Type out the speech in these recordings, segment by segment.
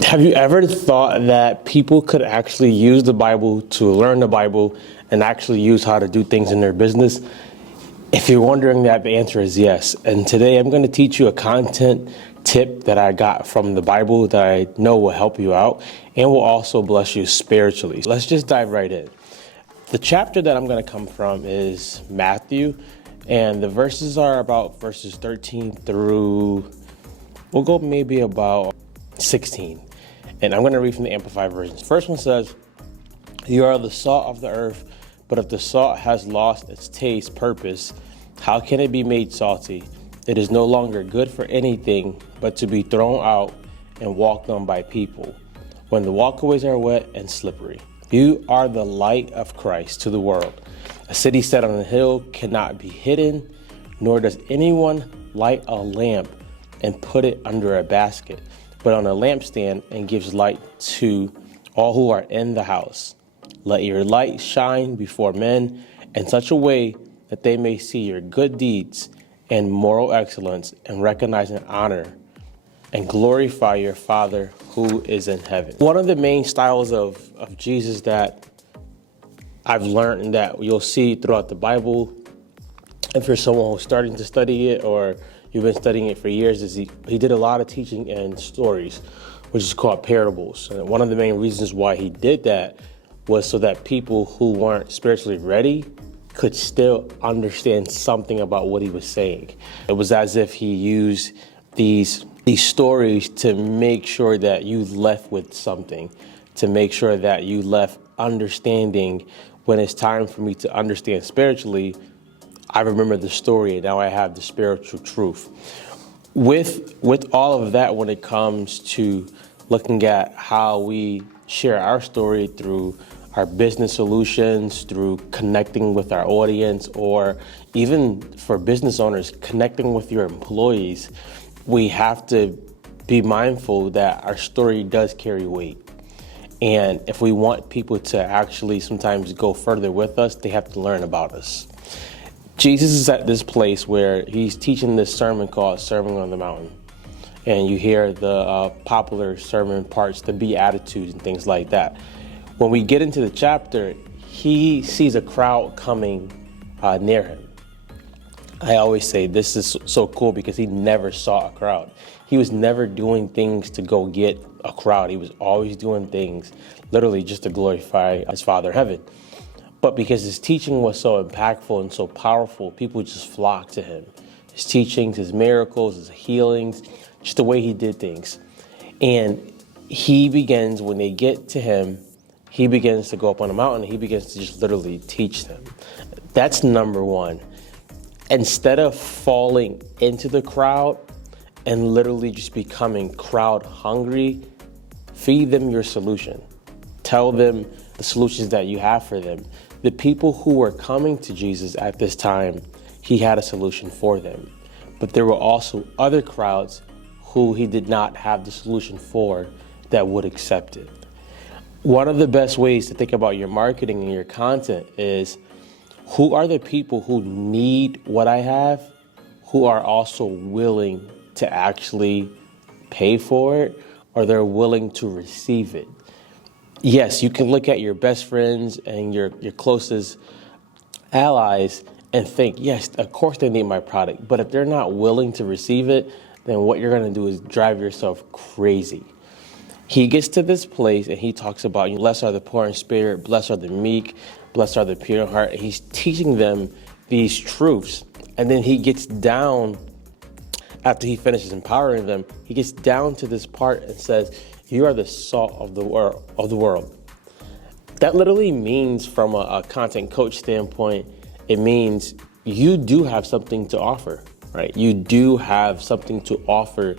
Have you ever thought that people could actually use the Bible to learn the Bible and actually use how to do things in their business? If you're wondering that, the answer is yes. And today I'm going to teach you a content tip that I got from the Bible that I know will help you out and will also bless you spiritually. Let's just dive right in. The chapter that I'm going to come from is Matthew, and the verses are about verses 13 through, we'll go maybe about 16. And I'm going to read from the Amplified version. The first one says, "You are the salt of the earth, but if the salt has lost its taste, purpose, how can it be made salty? It is no longer good for anything but to be thrown out and walked on by people, when the walkways are wet and slippery. You are the light of Christ to the world. A city set on a hill cannot be hidden, nor does anyone light a lamp and put it under a basket, but on a lampstand, and gives light to all who are in the house. Let your light shine before men in such a way that they may see your good deeds and moral excellence and recognize and honor and glorify your Father who is in heaven." One of the main styles of Jesus that I've learned and that you'll see throughout the Bible, if you're someone who's starting to study it or you've been studying it for years, is he did a lot of teaching in stories, which is called parables. And one of the main reasons why he did that was so that people who weren't spiritually ready could still understand something about what he was saying. It was as if he used these stories to make sure that you left with something, to make sure that you left understanding when it's time for me to understand spiritually. I remember the story, and now I have the spiritual truth. With all of that, when it comes to looking at how we share our story through our business solutions, through connecting with our audience, or even for business owners, connecting with your employees, we have to be mindful that our story does carry weight. And if we want people to actually sometimes go further with us, they have to learn about us. Jesus is at this place where he's teaching this sermon called Sermon on the Mountain. And you hear the popular sermon parts, the Beatitudes and things like that. When we get into the chapter, he sees a crowd coming near him. I always say this is so cool because he never saw a crowd. He was never doing things to go get a crowd. He was always doing things literally just to glorify his Father in heaven. But because his teaching was so impactful and so powerful, people just flocked to him. His teachings, his miracles, his healings, just the way he did things. And he begins, when they get to him, he begins to go up on a mountain and he begins to just literally teach them. That's number one. Instead of falling into the crowd and literally just becoming crowd hungry, feed them your solution. Tell them the solutions that you have for them. The people who were coming to Jesus at this time, he had a solution for them. But there were also other crowds who he did not have the solution for that would accept it. One of the best ways to think about your marketing and your content is, who are the people who need what I have, who are also willing to actually pay for it, or they're willing to receive it? Yes, you can look at your best friends and your closest allies and think, yes, of course they need my product. But if they're not willing to receive it, then what you're going to do is drive yourself crazy. He gets to this place and he talks about, blessed are the poor in spirit, blessed are the meek, blessed are the pure in heart. And he's teaching them these truths. And then he gets down, after he finishes empowering them, he gets down to this part and says, "You are the salt of the world." That literally means, from a content coach standpoint, it means you do have something to offer, right? You do have something to offer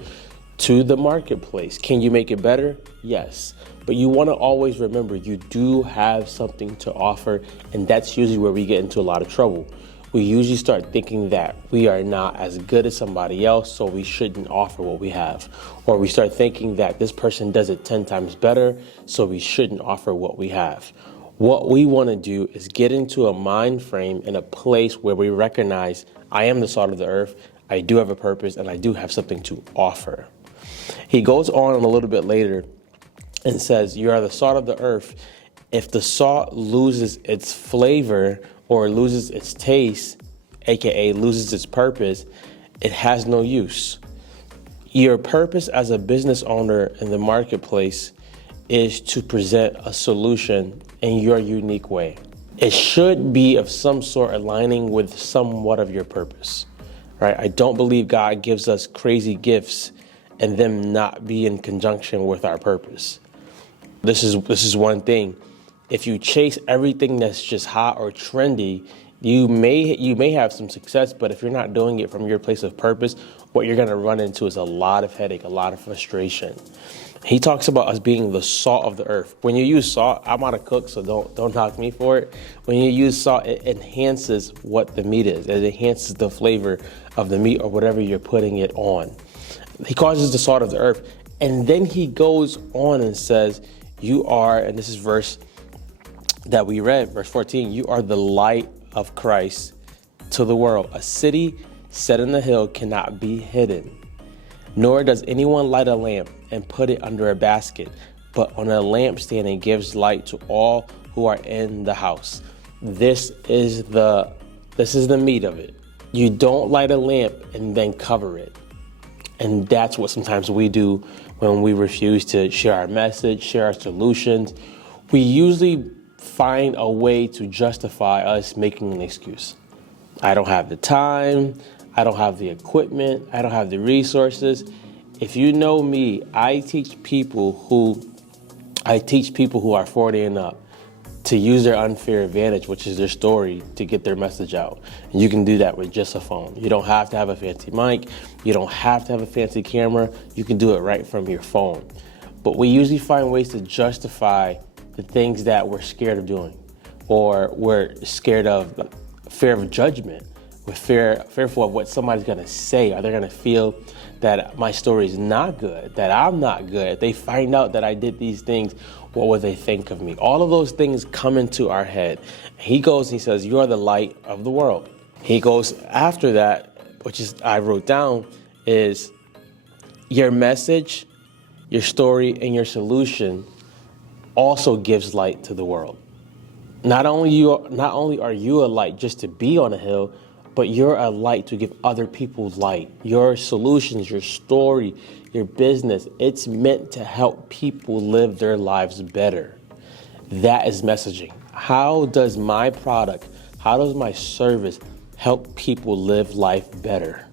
to the marketplace. Can you make it better? Yes. But you want to always remember you do have something to offer, and that's usually where we get into a lot of trouble. We usually start thinking that we are not as good as somebody else, so we shouldn't offer what we have. Or we start thinking that this person does it 10 times better, so we shouldn't offer what we have. What we want to do is get into a mind frame in a place where we recognize, I am the salt of the earth, I do have a purpose, and I do have something to offer. He goes on a little bit later and says, you are the salt of the earth. If the salt loses its flavor or loses its taste, aka loses its purpose, it has no use. Your purpose as a business owner in the marketplace is to present a solution in your unique way. It should be of some sort aligning with somewhat of your purpose, right? I don't believe God gives us crazy gifts and them not be in conjunction with our purpose. This is one thing. If you chase everything that's just hot or trendy, you may have some success, but if you're not doing it from your place of purpose, what you're gonna run into is a lot of headache, a lot of frustration. He talks about us being the salt of the earth. When you use salt, I'm not a cook, so don't knock me for it. When you use salt, it enhances what the meat is. It enhances the flavor of the meat or whatever you're putting it on. He calls us the salt of the earth. And then he goes on and says, you are, and this is verse that we read, verse 14, you are the light of Christ to the world. A city set on a hill cannot be hidden. Nor does anyone light a lamp and put it under a basket, but on a lampstand and gives light to all who are in the house. This is the meat of it. You don't light a lamp and then cover it. And that's what sometimes we do when we refuse to share our message, share our solutions. We usually find a way to justify us making an excuse. I don't have the time. I don't have the equipment. I don't have the resources. If you know me, I teach people who are 40 and up to use their unfair advantage, which is their story, to get their message out. And you can do that with just a phone. You don't have to have a fancy mic. You don't have to have a fancy camera. You can do it right from your phone. But we usually find ways to justify the things that we're scared of doing, or we're scared of fear of judgment. We're fearful of what somebody's gonna say. Are they gonna feel that my story is not good, that I'm not good? If they find out that I did these things, what will they think of me? All of those things come into our head. He goes and he says, you are the light of the world. He goes after that, which is I wrote down, is your message, your story, and your solution also gives light to the world. Not only are you a light just to be on a hill, but you're a light to give other people light. Your solutions, your story, your business, it's meant to help people live their lives better. That is messaging. How does my product, how does my service help people live life better?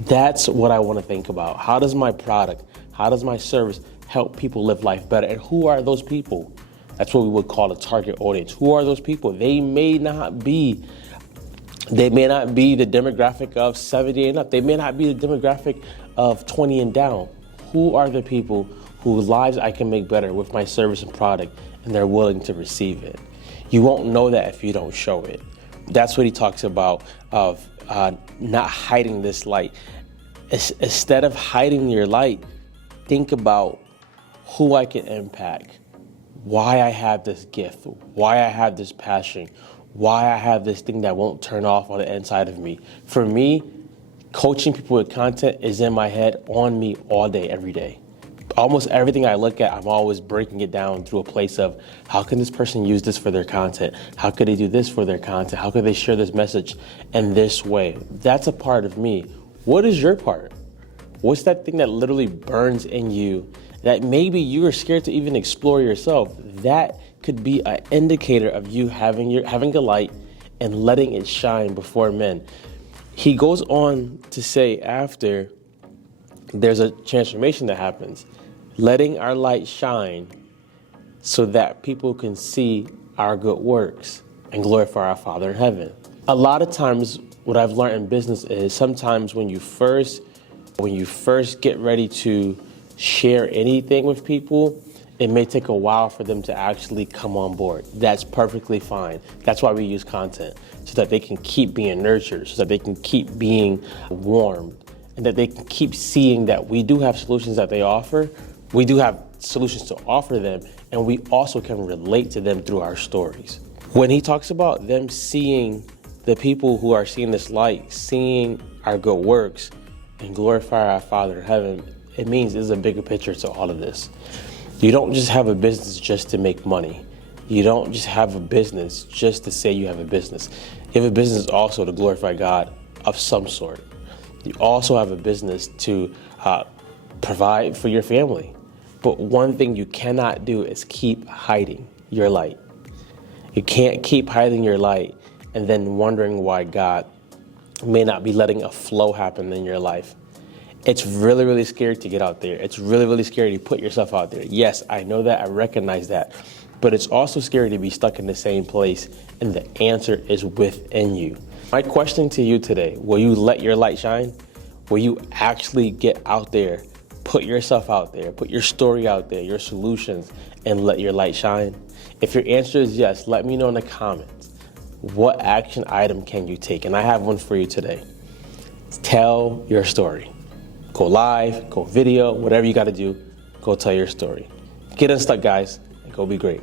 That's what I want to think about. How does my product, how does my service help people live life better? And who are those people? That's what we would call a target audience. Who are those people? They may not be the demographic of 70 and up. They may not be the demographic of 20 and down. Who are the people whose lives I can make better with my service and product, and they're willing to receive it? You won't know that if you don't show it. That's what he talks about, of not hiding this light. Instead of hiding your light, think about who I can impact, why I have this gift, why I have this passion, why I have this thing that won't turn off on the inside of me. For me, coaching people with content is in my head, on me all day, every day. Almost everything I look at, I'm always breaking it down through a place of, how can this person use this for their content? How could they do this for their content? How could they share this message in this way? That's a part of me. What is your part? What's that thing that literally burns in you that maybe you are scared to even explore yourself? That could be an indicator of you having a light and letting it shine before men. He goes on to say after, there's a transformation that happens, letting our light shine so that people can see our good works and glorify our Father in heaven. A lot of times, what I've learned in business is sometimes when you first get ready to share anything with people, it may take a while for them to actually come on board. That's perfectly fine. That's why we use content, so that they can keep being nurtured, so that they can keep being warmed, and that they can keep seeing that we do have solutions that they offer. We do have solutions to offer them, and we also can relate to them through our stories. When he talks about them seeing, the people who are seeing this light, seeing our good works and glorify our Father in heaven, it means there's a bigger picture to all of this. You don't just have a business just to make money. You don't just have a business just to say you have a business. You have a business also to glorify God of some sort. You also have a business to provide for your family. But one thing you cannot do is keep hiding your light. You can't keep hiding your light and then wondering why God may not be letting a flow happen in your life. It's really, really scary to get out there. It's really, really scary to put yourself out there. Yes, I know that. I recognize that. But it's also scary to be stuck in the same place, and the answer is within you. My question to you today, will you let your light shine? Will you actually get out there, put yourself out there, put your story out there, your solutions, and let your light shine? If your answer is yes, let me know in the comments. What action item can you take? And I have one for you today. Tell your story. Go live, go video, whatever you got to do, go tell your story. Get unstuck, guys, and go be great.